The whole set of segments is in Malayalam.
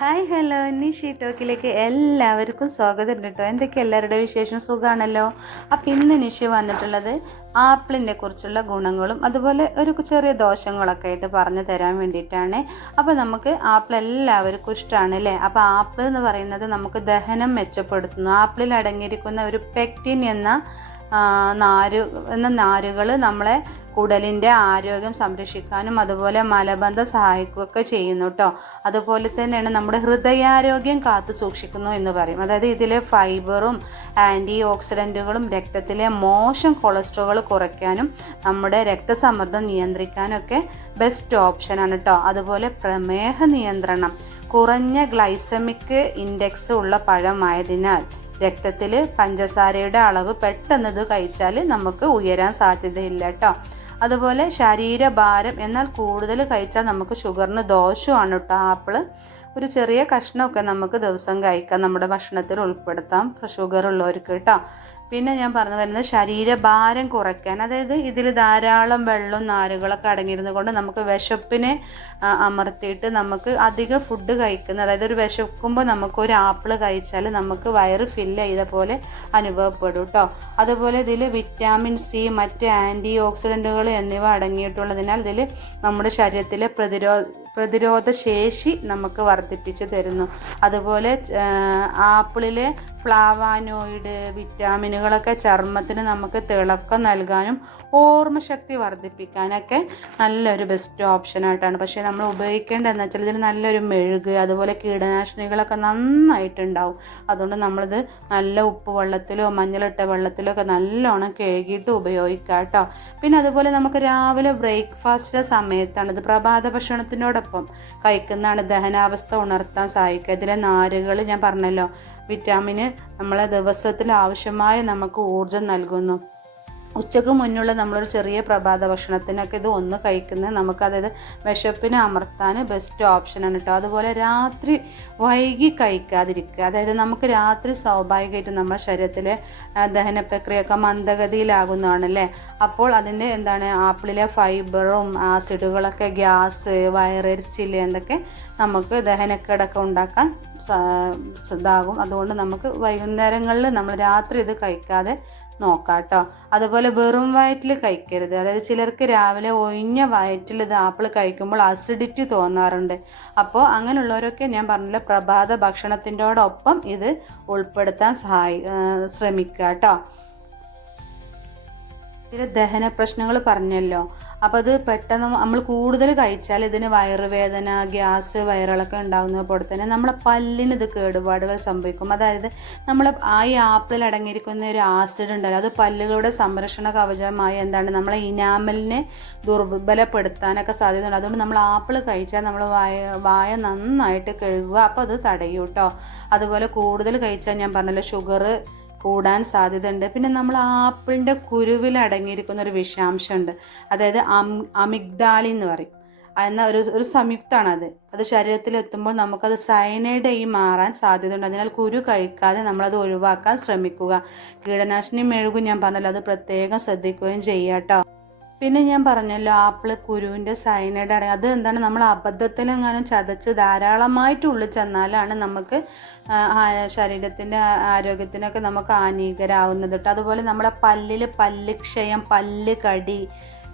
ഹായ് ഹലോ നിഷി ടോക്കിലേക്ക് എല്ലാവർക്കും സ്വാഗതം കേട്ടോ. എന്തൊക്കെ എല്ലാവരുടെ വിശേഷം? സുഖമാണല്ലോ. അപ്പം ഇന്ന് നിഷി വന്നിട്ടുള്ളത് ആപ്പിളിനെ കുറിച്ചുള്ള ഗുണങ്ങളും അതുപോലെ ഒരു ചെറിയ ദോഷങ്ങളൊക്കെ ആയിട്ട് പറഞ്ഞു തരാൻ വേണ്ടിയിട്ടാണ്. അപ്പോൾ നമുക്ക് ആപ്പിൾ എല്ലാവർക്കും ഇഷ്ടമാണ് അല്ലേ. അപ്പോൾ ആപ്പിൾ എന്ന് പറയുന്നത് നമുക്ക് ദഹനം മെച്ചപ്പെടുത്തുന്നു. ആപ്പിളിൽ അടങ്ങിയിരിക്കുന്ന ഒരു പെക്റ്റിൻ എന്ന നാരുകൾ നമ്മളെ കുടലിൻ്റെ ആരോഗ്യം സംരക്ഷിക്കാനും അതുപോലെ മലബന്ധം സഹായിക്കുകയൊക്കെ ചെയ്യുന്നു കേട്ടോ. അതുപോലെ തന്നെയാണ് നമ്മുടെ ഹൃദയാരോഗ്യം കാത്തു സൂക്ഷിക്കുന്നു എന്ന് പറയും. അതായത് ഇതിലെ ഫൈബറും ആൻറ്റി ഓക്സിഡൻറ്റുകളും രക്തത്തിലെ മോശം കൊളസ്ട്രോൾ കുറയ്ക്കാനും നമ്മുടെ രക്തസമ്മർദ്ദം നിയന്ത്രിക്കാനൊക്കെ ബെസ്റ്റ് ഓപ്ഷനാണ് കേട്ടോ. അതുപോലെ പ്രമേഹ നിയന്ത്രണം, കുറഞ്ഞ ഗ്ലൈസമിക് ഇൻഡെക്സ് ഉള്ള പഴമായതിനാൽ രക്തത്തിൽ പഞ്ചസാരയുടെ അളവ് പെട്ടെന്ന് ഇത് കഴിച്ചാൽ നമുക്ക് ഉയരാൻ സാധ്യതയില്ല കേട്ടോ. അതുപോലെ ശരീരഭാരം എന്നാൽ കൂടുതൽ കഴിച്ചാൽ നമുക്ക് ഷുഗറിന് ദോഷമാണ് കേട്ടോ. ആപ്പിള് ഒരു ചെറിയ കഷ്ണമൊക്കെ നമുക്ക് ദിവസം കഴിക്കാം, നമ്മുടെ ഭക്ഷണത്തിൽ ഉൾപ്പെടുത്താം ഷുഗർ ഉള്ളവർക്ക് കേട്ടോ. പിന്നെ ഞാൻ പറഞ്ഞു വരുന്നത് ശരീരഭാരം കുറയ്ക്കാൻ, അതായത് ഇതിൽ ധാരാളം വെള്ളവും നാരുകളൊക്കെ അടങ്ങിയിരുന്നത് കൊണ്ട് നമുക്ക് വിശപ്പിനെ അമർത്തിയിട്ട് നമുക്ക് അധികം ഫുഡ് കഴിക്കുന്നത്, അതായത് ഒരു വിശക്കുമ്പോൾ നമുക്ക് ഒരു ആപ്പിൾ കഴിച്ചാൽ നമുക്ക് വയറ് ഫില്ല് ചെയ്ത പോലെ അനുഭവപ്പെടും കേട്ടോ. അതുപോലെ ഇതിൽ വിറ്റാമിൻ സി, മറ്റ് ആൻറ്റി ഓക്സിഡൻറ്റുകൾ എന്നിവ അടങ്ങിയിട്ടുള്ളതിനാൽ ഇതിൽ നമ്മുടെ ശരീരത്തിലെ പ്രതിരോധ ശേഷി നമുക്ക് വർദ്ധിപ്പിച്ച് തരുന്നു. അതുപോലെ ആപ്പിളിലെ ഫ്ലാവാനോയിഡ് വിറ്റാമിനുകളൊക്കെ ചർമ്മത്തിന് നമുക്ക് തിളക്കം നൽകാനും ഓർമ്മശക്തി വർദ്ധിപ്പിക്കാനൊക്കെ നല്ലൊരു ബെസ്റ്റ് ഓപ്ഷനായിട്ടാണ്. പക്ഷേ നമ്മൾ ഉപയോഗിക്കേണ്ടതെന്ന് വെച്ചാൽ ഇതിൽ നല്ലൊരു മെഴുക് അതുപോലെ കീടനാശിനികളൊക്കെ നന്നായിട്ടുണ്ടാവും. അതുകൊണ്ട് നമ്മളിത് നല്ല ഉപ്പ് വെള്ളത്തിലോ മഞ്ഞളിട്ട വെള്ളത്തിലോ ഒക്കെ നല്ലോണം കഴുകിയിട്ട് ഉപയോഗിക്കാം കേട്ടോ. പിന്നെ അതുപോലെ നമുക്ക് രാവിലെ ബ്രേക്ക്ഫാസ്റ്റ് സമയത്താണ് ഇത് പ്രഭാത ഭക്ഷണത്തിനോടൊപ്പം കഴിക്കുന്നതാണ് ദഹനാവസ്ഥ ഉണർത്താൻ സഹായിക്കുക. ഇതിലെ നാരുകൾ ഞാൻ പറഞ്ഞല്ലോ, വിറ്റാമിന് നമ്മളെ ദിവസത്തിൽ ആവശ്യമായ നമുക്ക് ഊർജം നൽകുന്നു. ഉച്ചക്ക് മുന്നുള്ള നമ്മളൊരു ചെറിയ പ്രഭാത ഭക്ഷണത്തിനൊക്കെ ഇത് ഒന്ന് കഴിക്കുന്നത് നമുക്ക്, അതായത് വിശപ്പിനെ അമർത്താൻ ബെസ്റ്റ് ഓപ്ഷനാണ് കേട്ടോ. അതുപോലെ രാത്രി വൈകി കഴിക്കാതിരിക്കുക, അതായത് നമുക്ക് രാത്രി സ്വാഭാവികമായിട്ടും നമ്മുടെ ശരീരത്തിലെ ദഹന പ്രക്രിയയൊക്കെ മന്ദഗതിയിലാകുന്നതാണല്ലേ. അപ്പോൾ അതിൻ്റെ ആപ്പിളിലെ ഫൈബറും ആസിഡുകളൊക്കെ ഗ്യാസ്, വയറെരിച്ചിൽ എന്തൊക്കെ നമുക്ക് ദഹനക്കേടൊക്കെ ഉണ്ടാക്കാൻ ഇതാകും. അതുകൊണ്ട് നമുക്ക് വൈകുന്നേരങ്ങളിൽ നമ്മൾ രാത്രി ഇത് കഴിക്കാതെ നോക്കാം കേട്ടോ. അതുപോലെ വെറും വയറ്റിൽ കഴിക്കരുത്, അതായത് ചിലർക്ക് രാവിലെ ഒഴിഞ്ഞ വയറ്റിൽ ഇത് ആപ്പിൾ കഴിക്കുമ്പോൾ അസിഡിറ്റി തോന്നാറുണ്ട്. അപ്പോൾ അങ്ങനെയുള്ളവരൊക്കെ ഞാൻ പറഞ്ഞല്ലോ പ്രഭാത ഭക്ഷണത്തിൻ്റെയോടൊപ്പം ഇത് ഉൾപ്പെടുത്താൻ ശ്രമിക്കുക കേട്ടോ. ഇതിൽ ദഹന പ്രശ്നങ്ങൾ പറഞ്ഞല്ലോ. അപ്പോൾ അത് പെട്ടെന്ന് നമ്മൾ കൂടുതൽ കഴിച്ചാൽ ഇതിന് വയറുവേദന, ഗ്യാസ്, വയറിളക്കം ഉണ്ടാകുന്നത് പോലെ തന്നെ നമ്മളെ പല്ലിന് ഇത് കേടുപാടുകൾ സംഭവിക്കും. അതായത് നമ്മൾ ഈ ആപ്പിളിൽ അടങ്ങിയിരിക്കുന്ന ഒരു ആസിഡ് ഉണ്ടല്ലോ, അത് പല്ലുകളുടെ സംരക്ഷണ കവചമായി നമ്മളെ ഇനാമലിനെ ദുർബലപ്പെടുത്താനൊക്കെ സാധ്യതയുണ്ട്. അതുകൊണ്ട് നമ്മൾ ആപ്പിൾ കഴിച്ചാൽ നമ്മൾ വായ നന്നായിട്ട് കഴുകുക, അപ്പോൾ അത് തടയും കേട്ടോ. അതുപോലെ കൂടുതൽ കഴിച്ചാൽ ഞാൻ പറഞ്ഞല്ലോ ഷുഗർ കൂടാൻ സാധ്യതയുണ്ട്. പിന്നെ നമ്മൾ ആപ്പിളിൻ്റെ കുരുവിൽ അടങ്ങിയിരിക്കുന്ന ഒരു വിഷാംശമുണ്ട്, അതായത് അമിഗ്ഡാലിൻ എന്ന് പറയും. എന്ന ഒരു സംയുക്തമാണത്. അത് ശരീരത്തിലെത്തുമ്പോൾ നമുക്കത് സയനൈഡായി മാറാൻ സാധ്യതയുണ്ട്. അതിനാൽ കുരു കഴിക്കാതെ നമ്മളത് ഒഴിവാക്കാൻ ശ്രമിക്കുക. കീടനാശിനി മെഴുകും ഞാൻ പറഞ്ഞല്ലോ, അത് പ്രത്യേകം ശ്രദ്ധിക്കുകയും ചെയ്യുക കേട്ടോ. പിന്നെ ഞാൻ പറഞ്ഞല്ലോ ആപ്പിൾ കുരുവിൻ്റെ സയനൈഡ് അടങ്ങി, അത് നമ്മൾ അബദ്ധത്തിലെങ്ങാനും ചതച്ച് ധാരാളമായിട്ട് ഉള്ളിൽ ചെന്നാലാണ് നമുക്ക് ശരീരത്തിൻ്റെ ആരോഗ്യത്തിനൊക്കെ നമുക്ക് ഹാനികരാവുന്നത് കേട്ടോ. അതുപോലെ നമ്മുടെ പല്ലിൽ പല്ലുക്ഷയം, പല്ല് കടി,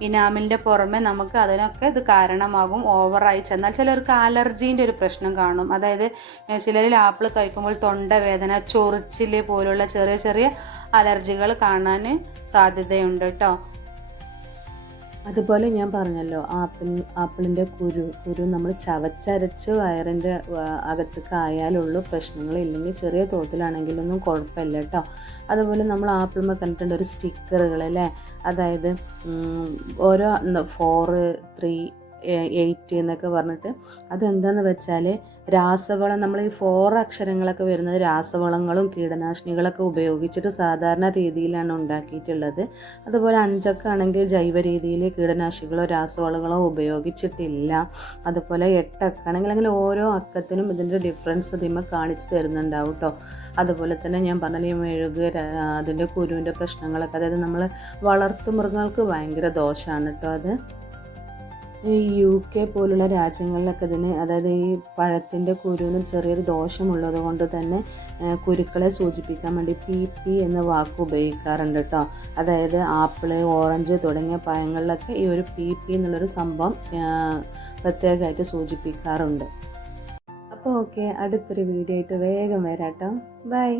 ഇനാമിലിൻ്റെ പുറമെ നമുക്ക് അതിനൊക്കെ ഇത് കാരണമാകും. ഓവറായി ചെന്നാൽ ചിലർക്ക് അലർജീൻ്റെ ഒരു പ്രശ്നം കാണും. അതായത് ചിലരിൽ ആപ്പിൾ കഴിക്കുമ്പോൾ തൊണ്ടവേദന, ചൊറിച്ചിൽ പോലുള്ള ചെറിയ ചെറിയ അലർജികൾ കാണാൻ സാധ്യതയുണ്ട് കേട്ടോ. അതുപോലെ ഞാൻ പറഞ്ഞല്ലോ ആപ്പിളിൻ്റെ കുരു നമ്മൾ ചവച്ചരച്ച് വയറിൻ്റെ അകത്തേക്ക് ആയാലുള്ളൂ പ്രശ്നങ്ങൾ, ഇല്ലെങ്കിൽ ചെറിയ തോതിലാണെങ്കിലൊന്നും കുഴപ്പമില്ല കേട്ടോ. അതുപോലെ നമ്മൾ ആപ്പിളിന്മേൽ കണ്ടിട്ടുണ്ട് ഒരു സ്റ്റിക്കറുകൾ അല്ലേ, അതായത് ഓരോ 4, 3, 8 എന്നൊക്കെ പറഞ്ഞിട്ട് അതെന്താണെന്ന് വെച്ചാൽ രാസവളം, നമ്മൾ ഈ 4 അക്ഷരങ്ങളൊക്കെ വരുന്നത് രാസവളങ്ങളും കീടനാശിനികളൊക്കെ ഉപയോഗിച്ചിട്ട് സാധാരണ രീതിയിലാണ് ഉണ്ടാക്കിയിട്ടുള്ളത്. അതുപോലെ 5 ആണെങ്കിൽ ജൈവ രീതിയിൽ കീടനാശിനികളോ രാസവളങ്ങളോ ഉപയോഗിച്ചിട്ടില്ല. അതുപോലെ 8 ആണെങ്കിൽ അങ്ങനെ ഓരോ അക്കത്തിനും ഇതിൻ്റെ ഡിഫറൻസ് ഇതിന്മേൽ കാണിച്ച് തരുന്നുണ്ടാവും കേട്ടോ. അതുപോലെ തന്നെ ഞാൻ പറഞ്ഞ ഈ മെഴുക്, അതിൻ്റെ കുരുവിൻ്റെ പ്രശ്നങ്ങളൊക്കെ, അതായത് നമ്മൾ വളർത്തു മൃഗങ്ങൾക്ക് ഭയങ്കര ദോഷമാണ് കേട്ടോ അത്. ഈ UK പോലുള്ള രാജ്യങ്ങളിലൊക്കെ ഇതിന്, അതായത് ഈ പഴത്തിൻ്റെ കുരുവിന് ചെറിയൊരു ദോഷമുള്ളത് കൊണ്ട് തന്നെ കുരുക്കളെ സൂചിപ്പിക്കാൻ വേണ്ടി PP എന്ന വാക്ക് ഉപയോഗിക്കാറുണ്ട് കേട്ടോ. അതായത് ആപ്പിള്, ഓറഞ്ച് തുടങ്ങിയ പഴങ്ങളിലൊക്കെ ഈ ഒരു PP എന്നുള്ളൊരു സംഭവം പ്രത്യേകമായിട്ട് സൂചിപ്പിക്കാറുണ്ട്. അപ്പോൾ ഓക്കെ, അടുത്തൊരു വീഡിയോ ആയിട്ട് വേഗം വരാം കേട്ടോ. ബൈ.